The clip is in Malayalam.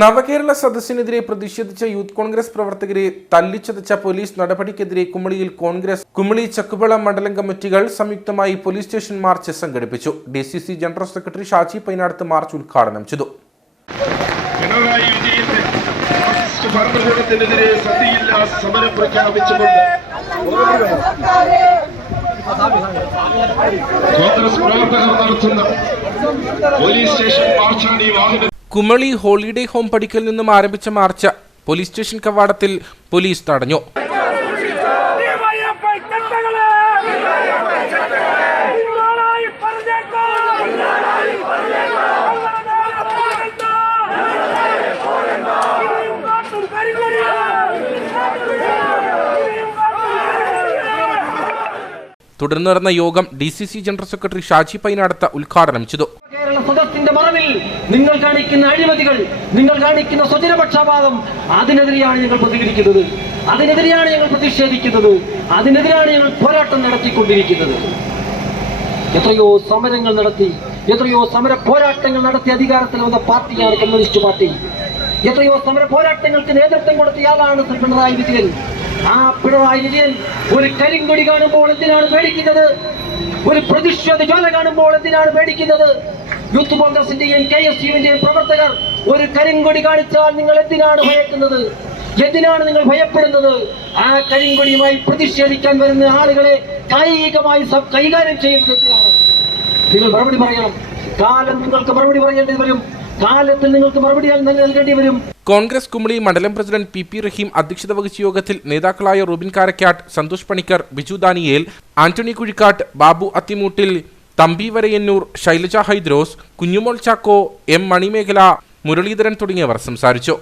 നവകേരള സദസ്സിനെതിരെ പ്രതിഷേധിച്ച യൂത്ത് കോൺഗ്രസ് പ്രവർത്തകരെ തല്ലിച്ചതച്ച പോലീസ് നടപടിക്കെതിരെ കുമളിയിൽ കോൺഗ്രസ് കുമളി ചക്കുപള മണ്ഡലം കമ്മിറ്റികൾ സംയുക്തമായി പോലീസ് സ്റ്റേഷൻ മാർച്ച് സംഘടിപ്പിച്ചു. D C C general secretary Shaji Painadath march ഉദ്ഘാടനം ചെയ്തു. സമരം പ്രഖ്യാപിച്ചുകൊണ്ട് പ്രവർത്തകർ നടത്തുന്ന പോലീസ് സ്റ്റേഷൻ മാർച്ചാണ് ഈ വാഹന കുമളി ഹോളിഡേ ഹോം പടിക്കൽ നിന്നും ആരംഭിച്ച മാർച്ച് പോലീസ് സ്റ്റേഷൻ കവാടത്തിൽ പോലീസ് തടഞ്ഞു. തുടർന്ന് നടന്ന യോഗം D C C general secretary Shaji Painadath ഉദ്ഘാടനം ചെയ്തു. കേരള സദസ്സിന്റെ മറവിൽ നിങ്ങൾ കാണിക്കുന്ന അഴിമതികൾ നിങ്ങൾ കാണിക്കുന്ന സ്വജനപക്ഷപാതം അതിനെതിരെയാണ് ഞങ്ങൾ പ്രതികരിക്കുന്നത്. അതിനെതിരെയാണ് ഞങ്ങൾ പ്രതിഷേധിക്കുന്നത്. അതിനെതിരെയാണ് ഞങ്ങൾ പോരാട്ടം നടത്തിക്കൊണ്ടിരിക്കുന്നത്. എത്രയോ സമരങ്ങൾ നടത്തി എത്രയോ സമര പോരാട്ടങ്ങൾ നടത്തി അധികാരത്തിൽ വന്ന പാർട്ടിയാണ് കമ്മ്യൂണിസ്റ്റ് പാർട്ടി. എത്രയോ സമര പോരാട്ടങ്ങൾക്ക് നേതൃത്വം കൊടുത്തയാളാണ് പിണറായി വിജയൻ. ആ പിണറായി വിജയൻ ഒരു കരിങ്കൊടി കാണുമ്പോൾ എന്തിനാണ് പേടിക്കുന്നത്? ഒരു പ്രതിഷേധ ജ്വാല കാണുമ്പോൾ എന്തിനാണ് പേടിക്കുന്നത്? യൂത്ത് കോൺഗ്രസിന്റെയും കെ എസ് യുവിന്റെയും പ്രവർത്തകർ ഒരു കരിങ്കൊടി കാണിച്ചാൽ നിങ്ങൾ എന്തിനാണ് ഭയക്കുന്നത്? എന്തിനാണ് നിങ്ങൾ ഭയപ്പെടുന്നത്? ആ കരിങ്കൊടിയുമായി പ്രതിഷേധിക്കാൻ വരുന്ന ആളുകളെ കായികമായി കൈകാര്യം ചെയ്യുന്നത് എന്തിനാണ്? നിങ്ങൾ മറുപടി പറയണം. കാലം നിങ്ങൾക്ക് മറുപടി പറയേണ്ടി വരും. കാലത്തിൽ നിങ്ങൾക്ക് മറുപടി നൽ- നൽകേണ്ടി വരും. കോൺഗ്രസ് കുമളി മണ്ഡലം പ്രസിഡന്റ് പി പി റഹീം അധ്യക്ഷത വഹിച്ച യോഗത്തിൽ നേതാക്കളായ Rubin Karakkattu Santhosh Panicker Biju Daniel Antony Kuzhikkattu Babu Athimoottil Thampi Varayannoor Shailaja Hydros Kunjumol Chacko M Manimekhala Muraleedharan തുടങ്ങിയവർ സംസാരിച്ചു.